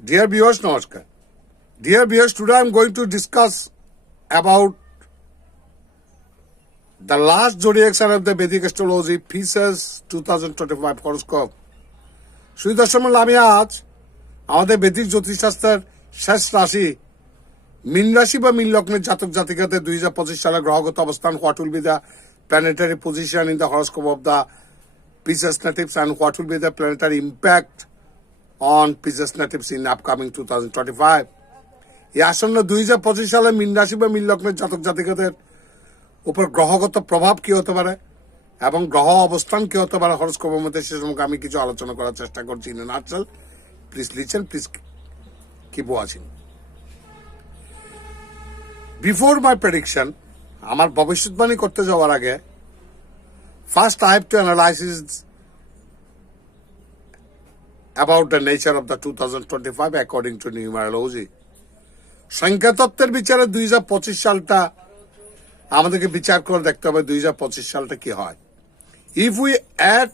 Dear viewers, Namaskar. Dear viewers, today I am going to discuss about the last zodiac sign of the Vedic astrology, Pisces 2025 horoscope. শুধু দর্শক আমি আজ আমাদের বেদিক জ্যোতিষশাস্ত্রের শেষ রাশি মীন রাশি বা মীন লগ্নের জাতক জাতিকাদের 2025 সালের গ্রহগত অবস্থান, what will be the planetary position in the horoscope of the Pisces natives and what will be the planetary impact on Pisces natives in upcoming 2025. এই আসন্ন 2025 সালে মীন রাশি বা মীন লগ্নের জাতক জাতিকাদের উপর গ্রহগত প্রভাব কি হতে পারে এবং গ্রহ অবস্থান কি হতে পারে হরোস্কোপের মধ্যে, সে সম্পর্কে আমি কিছু আলোচনা করার চেষ্টা করছি। In nutshell, please listen, please keep watching. Before my prediction, আমার ভবিষ্যৎবাণী করতে যাওয়ার আগে first I have to analysis about the nature of the 2025 according to numerology. সংখ্যাতত্ত্বের বিচারে 2025 সালটা আমাদেরকে বিচার করে দেখতে হবে 2025 সালটা কি হয়। If we add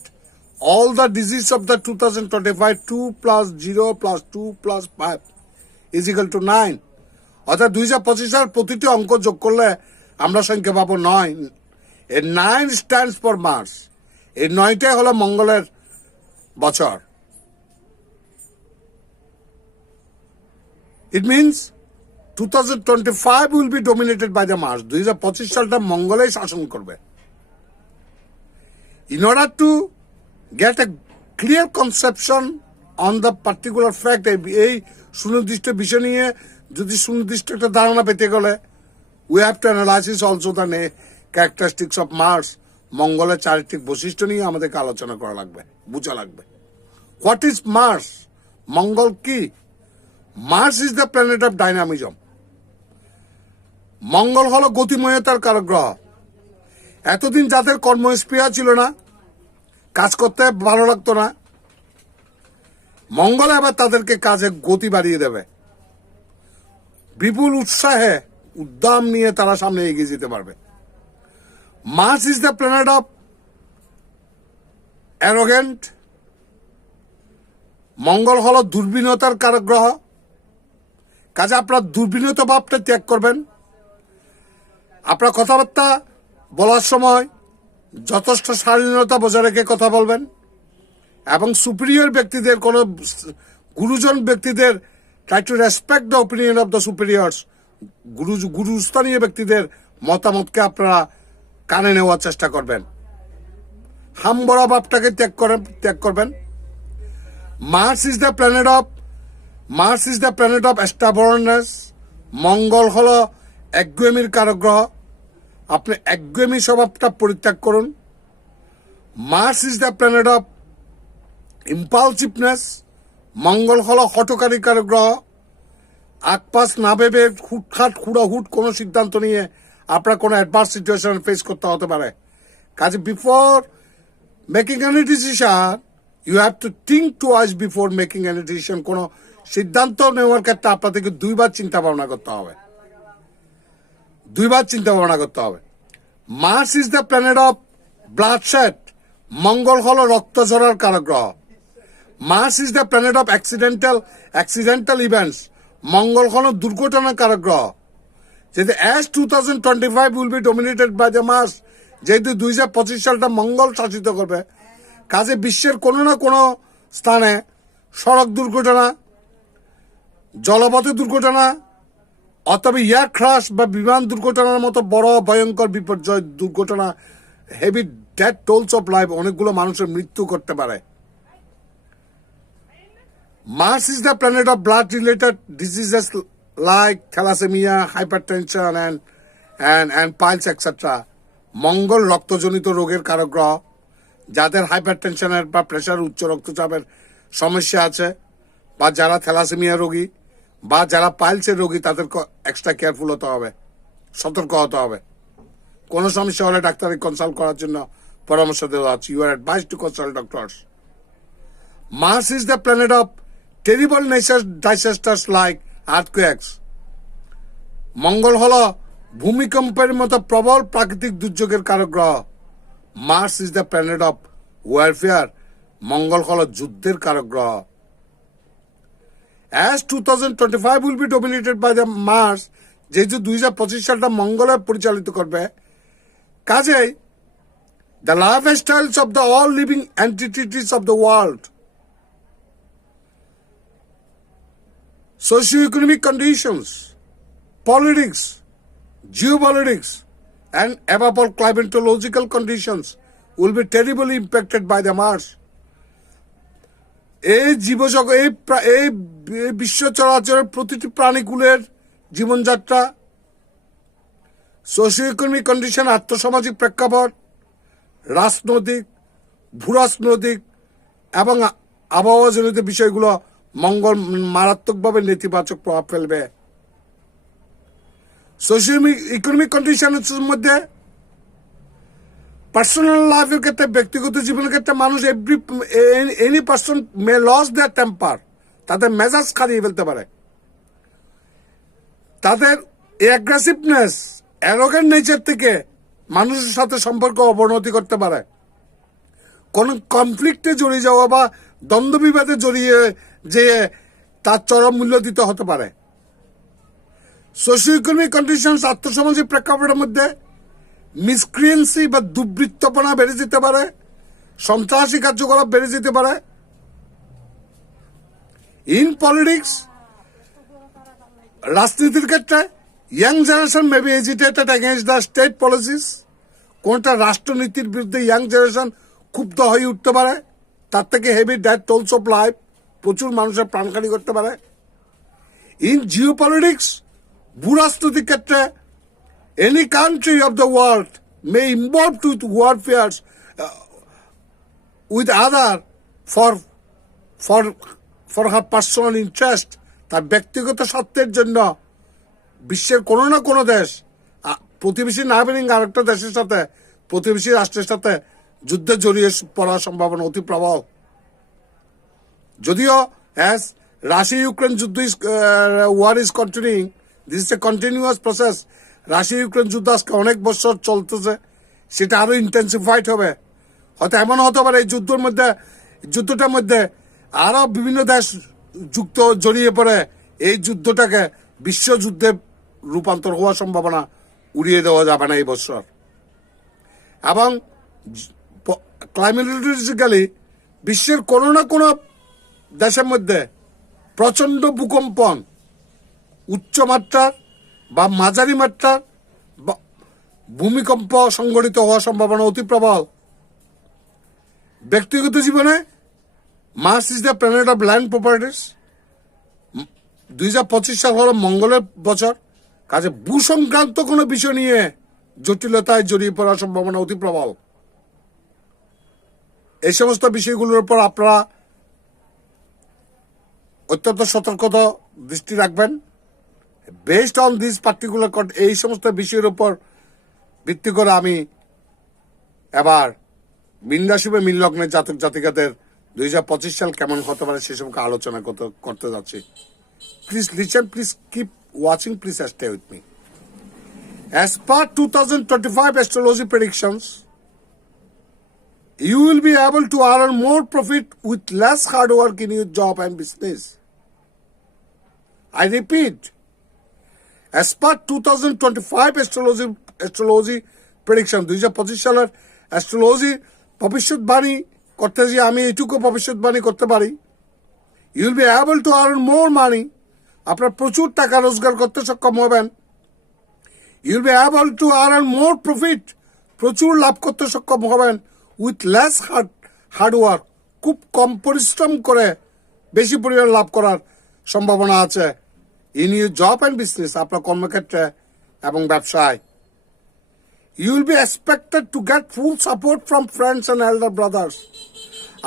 all the digits of the 2025, 2 plus 0 plus 2 plus 5 is equal to 9. অর্থাৎ 2025 সাল প্রতিটি অঙ্ক যোগ করলে আমরা সংখ্যা পাবো 9. এই 9 stands for Mars. এই 9টাই হলো মঙ্গলের বছর। It means 2025 will be dominated by the Mars. 2025 সালটা মঙ্গলেই শাসন করবে। In order to get a clear conception on the particular fact, এই সুনির্দিষ্ট বিষয় নিয়ে যদি সুনির্দিষ্ট একটা ধারণা পেতে গেলে we have to analyze also the characteristics of Mars. মঙ্গলের চারিত্রিক বৈশিষ্ট্য নিয়ে আমাদেরকে আলোচনা করা লাগবে, বোঝা লাগবে। What is Mars? মঙ্গল কি? Mars is the planet of dynamism. মঙ্গল হলো গতিময়তার কারক গ্রহ। এতদিন যাদের কর্মস্পৃহা ছিল না, কাজ করতে ভালো লাগতো না, মঙ্গল আবার তাদেরকে কাজে গতি বাড়িয়ে দেবে। বিপুল উৎসাহে উদ্যম নিয়ে তারা সামনে এগিয়ে যেতে পারবে। Mars is the planet of arrogant. মঙ্গল হলো দুর্বিনতার কারক গ্রহ। কাজে আপনার দুর্বিনীত ভাবটা ত্যাগ করবেন। আপনার কথাবার্তা বলার সময় যথেষ্ট শালীনতা বজায় রেখে কথা বলবেন এবং সুপিরিয়র ব্যক্তিদের, কোন গুরুজন ব্যক্তিদের try to respect the opinion of the superiors. গুরুস্থানীয় ব্যক্তিদের মতামতকে আপনারা কানে নেওয়ার চেষ্টা করবেন। হামবড়া ভাবটাকে ত্যাগ করবেন। Mars is the planet of stubbornness. মঙ্গল হলো একগুয়েমির কারক গ্রহ। আপনি একগুয়েমি স্বভাবটা পরিত্যাগ করুন। Mars is the planet of impulsiveness. মঙ্গল হলো হঠকারী কারক গ্রহ। আকপাস না ভেবে হুড়াহুট কোনো সিদ্ধান্ত নিয়ে আপনার কোনো অ্যাডভার্স সিচুয়েশন ফেস করতে হতে পারে। কাজে before making any decision you have to think twice before making any decision. কোনো সিদ্ধান্ত নেওয়ার ক্ষেত্রে আপনাদেরকে দুইবার চিন্তা ভাবনা করতে হবে। Mars is the planet of bloodshed. মঙ্গল হলো রক্ত ঝরার কারক গ্রহ। Mars is the planet of accidental events. মঙ্গল হলো দুর্ঘটনার কারক গ্রহ। যেহেতু as 2025 will be dominated by the Mars, যেহেতু 2025 সালটা মঙ্গল শাসিত করবে, কাজে বিশ্বের কোনো না কোনো স্থানে সড়ক দুর্ঘটনা, জলপথে দুর্ঘটনা অথবা এয়ার ক্রাশ বা বিমান দুর্ঘটনার মতো বড় ভয়ঙ্কর বিপর্যয় দুর্ঘটনা, heavy death tours of life, অনেকগুলো মানুষের মৃত্যু করতে পারে। Mars is the planet of blood related diseases like thalassemia, hypertension and piles etc. মঙ্গল রক্তজনিত রোগের কারক গ্রহ। যাদের হাইপারটেনশনের বা প্রেশার, উচ্চ রক্তচাপের সমস্যা আছে, বা যারা থ্যালাসেমিয়া রোগী বা যারা পাইলসের রোগী, তাদেরকে এক্সট্রা কেয়ারফুল হতে হবে, সতর্ক হতে হবে। কোনো সমস্যা হলে ডাক্তারকে কনসাল্ট করার জন্য পরামর্শ দেওয়া আছে। You are advised to consult doctors. Mars is the planet of terrible disasters like earthquakes. মঙ্গল হলো ভূমিকম্পের মতো প্রবল প্রাকৃতিক দুর্যোগের কারক গ্রহ। Mars is the planet of warfare. মঙ্গল হলো যুদ্ধের কারক গ্রহ। As 2025 will be dominated by the Mars, যেহেতু 2025 সালটা মঙ্গলে পরিচালিত করবে, কাজেই the lifestyles of the all living entities of the world, socio-economic conditions, politics, geopolitics, and above all climatological conditions will be terribly impacted by the Mars. এই জীবজগৎ এই বিশ্ব চরাচরের প্রতিটি প্রাণীকুলের জীবনযাত্রা, সোশিও ইকোনমিক কন্ডিশন, আর্থসামাজিক প্রেক্ষাপট, রাজনৈতিক, ভূরাজনৈতিক এবং আবহাওয়াজনিত বিষয়গুলো মঙ্গল মারাত্মকভাবে নেতিবাচক প্রভাব ফেলবে। সোশিও ইকোনমিক কন্ডিশনের মধ্যে পার্সোনাল লাইফের ক্ষেত্রে, ব্যক্তিগত জীবনের ক্ষেত্রে মানুষ এনি পার্সন মে লস দেয়ার টেম্পার, তাদের মেজাজ হারিয়ে ফেলতে পারে, তাদের অ্যাগ্রেসিভনেস, অ্যারোগেন্ট নেচার থেকে মানুষের সাথে সম্পর্ক অবনতি করতে পারে, কোন কনফ্লিক্টে জড়িয়ে যাওয়া বা দ্বন্দ্ব বিবাদে জড়িয়ে যেয়ে তার চরম মূল্য দিতে হতে পারে। সোশিও ইকোনমিক কন্ডিশন, আর্থসামাজিক প্রেক্ষাপটের মধ্যে মিসক্রিয়েন্সি বা দুর্বৃত্তপনা বেড়ে যেতে পারে, সন্ত্রাসী কার্যকলাপ বেড়ে যেতে পারে। ইন পলিটিক্স, রাজনীতির ক্ষেত্রে young generation may be agitated against the state policies, কোনটা রাষ্ট্রনীতির বিরুদ্ধে ইয়াং জেনারেশন ক্ষুব্ধ হয়ে উঠতে পারে, তার থেকে heavy death tours of life, প্রচুর মানুষের প্রাণহানি করতে পারে। ইন জিও পলিটিক্স, ভূরাজনৈতিক ক্ষেত্রে any country of the world may involve with warfare with other for her personal interest, তার ব্যক্তিগত স্বার্থের জন্য বিশ্বের কোনো না কোনো দেশ প্রতিবেশী নাইবারিং আরেকটা দেশের সাথে, প্রতিবেশী রাষ্ট্রের সাথে যুদ্ধে জড়িয়ে পড়ার সম্ভাবনা অতি প্রবল। যদিও as রাশিয়া ইউক্রেন যুদ্ধ war is continuing, this is a continuous process, Russia Ukraine যুদ্ধ আজকে অনেক বছর চলতেছে, সেটা আরো ইন্টেন্সিফাইড হবে। হয়তো এমন হতে পারে এই যুদ্ধটার মধ্যে আরো বিভিন্ন দেশ জড়িয়ে পড়ে এই যুদ্ধটাকে বিশ্বযুদ্ধে রূপান্তর হওয়ার সম্ভাবনা উড়িয়ে দেওয়া যাবে না এই বছর। এবং ক্লাইমেটোলজিক্যালি বিশ্বের কোনো না কোনো দেশের মধ্যে প্রচন্ড ভূকম্পন, উচ্চমাত্রার বা মাঝারি মাত্রার ভূমিকম্প সংঘটিত হওয়ার সম্ভাবনা অতি প্রবল। ব্যক্তিগত জীবনে Mars is the planet of land properties. 2025 সাল হল মঙ্গলের বছর, কাজে ভূ সংক্রান্ত কোনো বিষয় নিয়ে জটিলতায় জড়িয়ে পড়ার সম্ভাবনা অতি প্রবল। এই সমস্ত বিষয়গুলোর উপর আপনারা অত্যন্ত সতর্কতা দৃষ্টি রাখবেন। বেসড অন দিস পার্টিকুলার এই সমস্ত বিষয়ের উপর ভিত্তি করে আমি এবার মীন রাশি বা মীন লগ্নের জাতক জাতিকাদের 2025 সাল কেমন হতে পারে সে সম্পর্কে আলোচনা করতে যাচ্ছি। Please listen, please keep watching, please stay with me. As per 2025 astrology predictions, you will be able to earn more profit with less hard work in your job and business. I repeat, as per 2025 astrology prediction, 2025 সালের astrology ভবিষ্যৎবাণী করতে যে আমি এইটুকু ভবিষ্যৎবাণী করতে পারি, you will be able to earn more money, আপনার প্রচুর টাকা রোজগার করতে সক্ষম হবেন। You will be able to earn more profit, প্রচুর লাভ করতে সক্ষম হবেন with less hard work, খুব কম পরিশ্রম করে বেশি পরিমাণ লাভ করার সম্ভাবনা আছে in your job and business, আপনার কর্মক্ষেত্রে এবং ব্যবসায়। You will be expected to get full support from friends and elder brothers,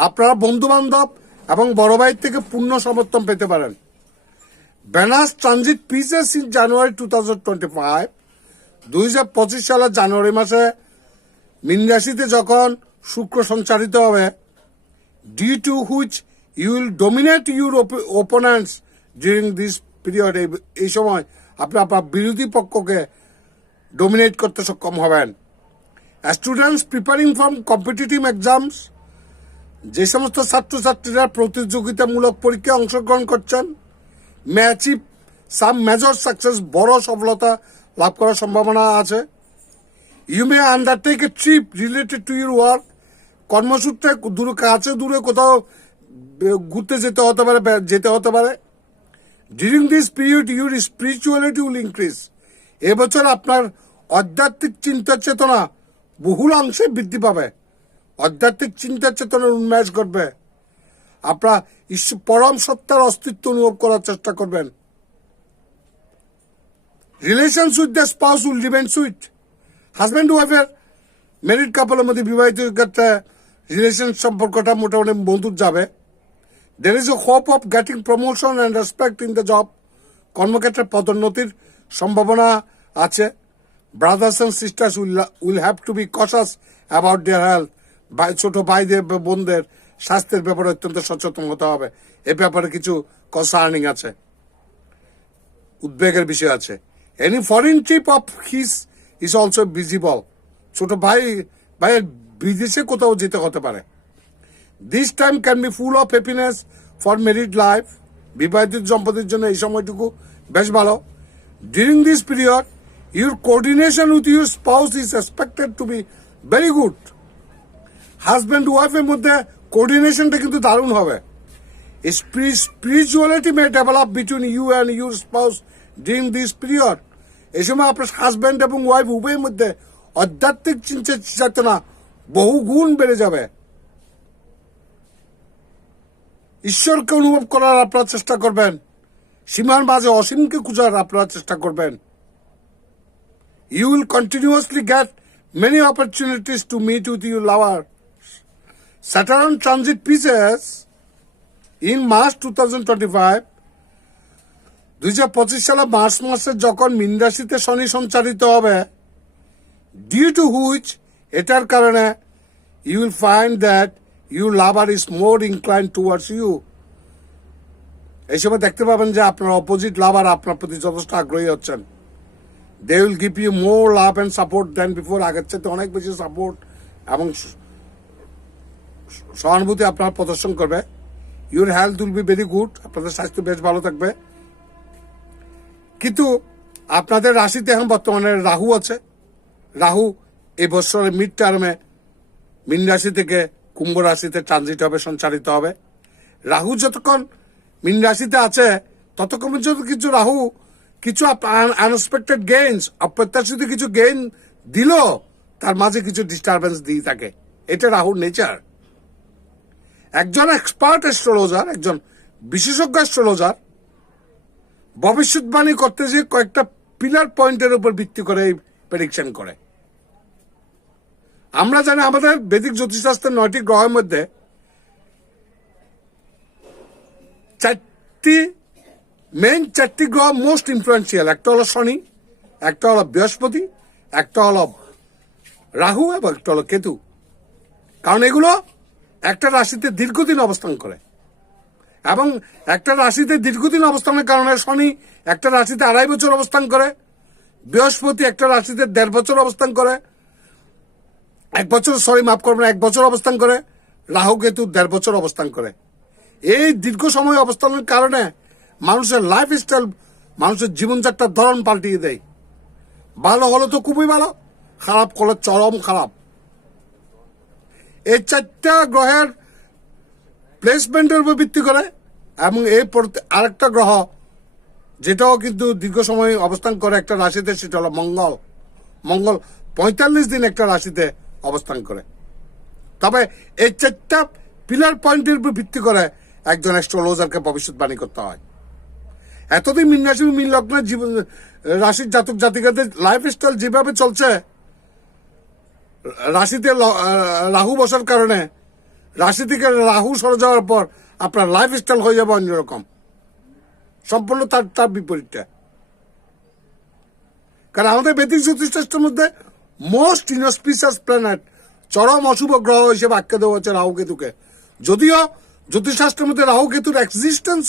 আপনারা বন্ধু বান্ধব এবং বড় ভাই থেকে পূর্ণ সমর্থন পেতে পারেন। Venus transit pieces in January 2025, 2025 সালের জানুয়ারি মাসে মীন রাশিতে যখন শুক্র সঞ্চারিত হবে, due to which you will dominate your opponents during this period, এই সময় আপনি আপনার বিরোধী পক্ষকে ডোমিনেট করতে সক্ষম হবেন। Students preparing for competitive exams, যে সমস্ত ছাত্রছাত্রীরা প্রতিযোগিতামূলক পরীক্ষায় অংশগ্রহণ করছেন, may achieve some major success, বড় সফলতা লাভ করার সম্ভাবনা আছে। You may undertake a trip related to your work, কর্মসূত্রে দূরে কাছে দূরে কোথাও ঘুরতে যেতে হতে পারে। During this period your spirituality will increase, এবছর আপনার আধ্যাত্মিক চিন্তা চেতনা বহুল অংশে বৃদ্ধি পাবে, আধ্যাত্মিক চিন্তা চেতনার উন্মেষ ঘটবে, আপনার পরম সত্তার অস্তিত্ব অনুভব করার চেষ্টা করবেন। Relation with the spouse will remain sweet, husband ওয়াইফের ম্যারিড কাপলের মধ্যে বিবাহিত ক্ষেত্রে রিলেশন সম্পর্কটা মোটামুটি মধুর যাবে। There is a hope of getting promotion and respect in the job, কর্মক্ষেত্রে পদোন্নতির সম্ভাবনা আছে। Brothers and sisters will have to be cautious about their health, ছোট ভাইদের বোনদের স্বাস্থ্যের ব্যাপারে অত্যন্ত সচেতন হতে হবে। এ ব্যাপারে কিছু কনসার্নিং আছে, উদ্বেগের বিষয় আছে। Any foreign trip of his is also visible, ছোট ভাইয়ের বিদেশে কোথাও যেতে হতে পারে। This time can be full of happiness for married life, বিবাহিত দম্পতির জন্য এই সময়টুকু বেশ ভালো। During this period your coordination with your spouse is expected to be very good, husband ওয়াইফের মধ্যে কোঅর্ডিনেশনটা কিন্তু দারুণ হবে। Spirituality may develop between you and your spouse during this period, এই সময় আপনার হাজব্যান্ড এবং ওয়াইফ উভয়ের মধ্যে আধ্যাত্মিক চিন্তা চেতনা বহু গুণ বেড়ে যাবে। ঈশ্বরকে অনুভব করার আপনারা চেষ্টা করবেন, সীমার মাঝে অসীমকে খুঁজার আপনারা চেষ্টা করবেন। You will continuously get many opportunities to meet with your lover. Saturn transit Pisces in March 2025, 2025 সালে মার্চ মাসে যখন মীন রাশিতে শনি সঞ্চারিত হবে, ডিউ টু হুইচ এটার কারণে you will find that your lover is more inclined towards you. এই সময় দেখতে পাবেন যে আপনার অপোজিট লাভার আপনার প্রতি যথেষ্ট আগ্রহী হচ্ছেন। They will give you more love and support than before, আগের চাইতে অনেক বেশি সাপোর্ট এবং সহানুভূতি আপনার প্রদর্শন করবে। Your health will be very good, আপনাদের স্বাস্থ্য বেশ ভালো থাকবে। কিন্তু আপনাদের রাশিতে এখন বর্তমানে রাহু আছে। রাহু এই বছরের মিড টার্মে মীন রাশি থেকে কুম্ভ রাশিতে ট্রানজিট হবে, সঞ্চারিত হবে। রাহু যতক্ষণ মীন রাশিতে আছে ততক্ষণ পর্যন্ত রাহু কিছু আনএক্সপেক্টেড গেইনস, অপ্রত্যাশিত কিছু গেইন দিল, তার মাঝে কিছু ডিস্টারবেন্স দিয়ে থাকে। এটা রাহুর নেচার। একজন এক্সপার্ট অ্যাস্ট্রোলজার, একজন বিশেষজ্ঞ অ্যাস্ট্রোলজার ভবিষ্যৎবাণী করতে যে কয়েকটা পিলার পয়েন্টের উপর ভিত্তি করে এই প্রেডিকশন করে। আমরা জানি আমাদের বৈদিক জ্যোতিষশাস্ত্রের 9টি গ্রহের মধ্যে 4টি গ্রহ মোস্ট ইনফ্লুয়েন্সিয়াল। একটা হলো শনি, একটা হলো বৃহস্পতি, একটা হলো রাহু এবং একটা হলো কেতু। কারণ এগুলো একটা রাশিতে দীর্ঘদিন অবস্থান করে এবং একটা রাশিতে দীর্ঘদিন অবস্থানের কারণে শনি একটা রাশিতে 2.5 বছর অবস্থান করে, বৃহস্পতি একটা রাশিতে 1.5 বছর অবস্থান করে, 1 বছর অবস্থান করে, রাহু কেতু 1.5 বছর অবস্থান করে। এই দীর্ঘ সময় অবস্থানের কারণে মানুষের লাইফ স্টাইল, মানুষের জীবনযাত্রার ধরন পাল্টিয়ে দেয়। ভালো হলে তো খুবই ভালো, খারাপ হলে চরম খারাপ। এই 4টা গ্রহের প্লেসমেন্টের উপর ভিত্তি করে এবং এই আরেকটা গ্রহ যেটাও কিন্তু দীর্ঘ সময় অবস্থান করে একটা রাশিতে, সেটা হলো মঙ্গল। মঙ্গল 45 দিন একটা রাশিতে অবস্থান করে। তবে এই 4টা পিলার পয়েন্টের উপর ভিত্তি করে একজন অ্যাস্ট্রোলজারকে ভবিষ্যৎবাণী করতে হয়। এতদিন মীন রাশি মীন লগ্নের জীবন রাশির জাতক জাতিকাদের লাইফ স্টাইল যেভাবে চলছে, রাশিতে রাহু বসার কারণে রাশি থেকে রাহু সরে যাওয়ার পর আপনার লাইফ স্টাইল হয়ে যাবে অন্যরকম, সম্পূর্ণ তার বিপরীতটা। কারণ আমাদের বৈদিক জ্যোতিষশাস্ত্রের মধ্যে মোস্ট ইনঅসপিশিয়াস প্ল্যানেট, চরম অশুভ গ্রহ হিসেবে আখ্যা দেওয়া হচ্ছে রাহু কেতুকে। যদিও জ্যোতিষশাস্ত্রের মধ্যে রাহু কেতুর এক্সিস্টেন্স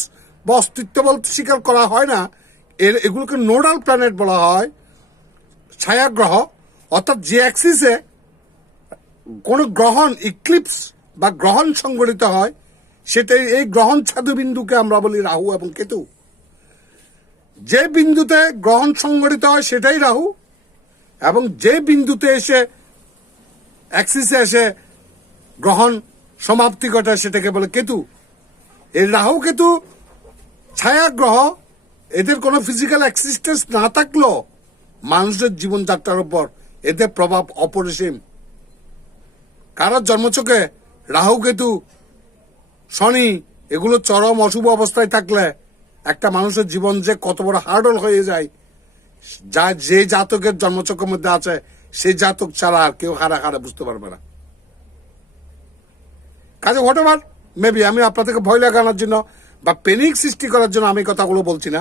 বা অস্তিত্ব বলতে স্বীকার করা হয় না, এগুলোকে নোডাল প্ল্যানেট বলা হয়, ছায়া গ্রহ। অর্থাৎ যে অ্যাক্সিসে কোন গ্রহণ ইক্লিপস বা গ্রহণ সংঘটিত হয়, সেটাই এই গ্রহণ ছাদবিন্দুকে আমরা বলি রাহু এবং কেতু। যে বিন্দুতে গ্রহণ সংঘটিত হয় সেটাই রাহু, এবং যে বিন্দুতে এসে অ্যাক্সিসে এসে গ্রহণ সমাপ্তি ঘটায় সেটাকে বলে কেতু। এই রাহু কেতু ছায়া গ্রহ, এদের কোনো ফিজিক্যাল এক্সিস্টেন্স না থাকলেও মানুষের জীবনযাত্রার উপর এদের প্রভাব অপরিসীম। কারোর জন্মছকে রাহু কেতু শনি এগুলো চরম অশুভ অবস্থায় থাকলে একটা মানুষের জীবন যে কত বড় হার্ডল হয়ে যায়, যা যে জাতকের জন্মচক্রের মধ্যে আছে সেই জাতক ছাড়া আর কেউ হারা বুঝতে পারবে না। কাজে হোয়াট এভার মেবি, আমি আপনাদেরকে ভয় লাগানোর জন্য বা প্যানিক সৃষ্টি করার জন্য আমি কথাগুলো বলছি না।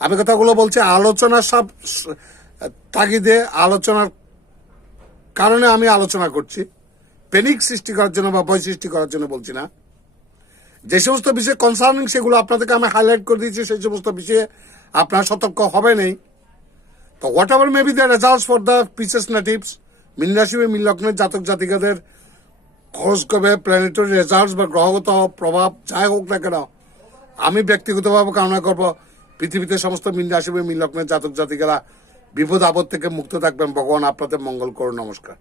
আমি কথাগুলো বলছি আলোচনার সব তাগিদে, আলোচনার কারণে আমি আলোচনা করছি। প্যানিক সৃষ্টি করার জন্য বা ভয় সৃষ্টি করার জন্য বলছি না। যে সমস্ত বিষয় কনসার্নিং সেগুলো আপনাদেরকে আমি হাইলাইট করে দিয়েছি, সেই সমস্ত বিষয়ে আপনারা সতর্ক হবে নেই। তো whatever maybe the results for the Pisces natives, মীন রাশি বা মীন লগ্নের জাতক জাতিকাদের খোঁজ করবে প্ল্যানেটারি রেজাল্টস বা গ্রহগত প্রভাব যাই হোক না কেন, আমি ব্যক্তিগতভাবে কামনা করব পৃথিবীতে সমস্ত মীন রাশি বা মীন লগ্নের জাতক জাতিকারা বিপদ আপদ থেকে মুক্ত থাকবেন। ভগবান আপনাদের মঙ্গল করুন। নমস্কার।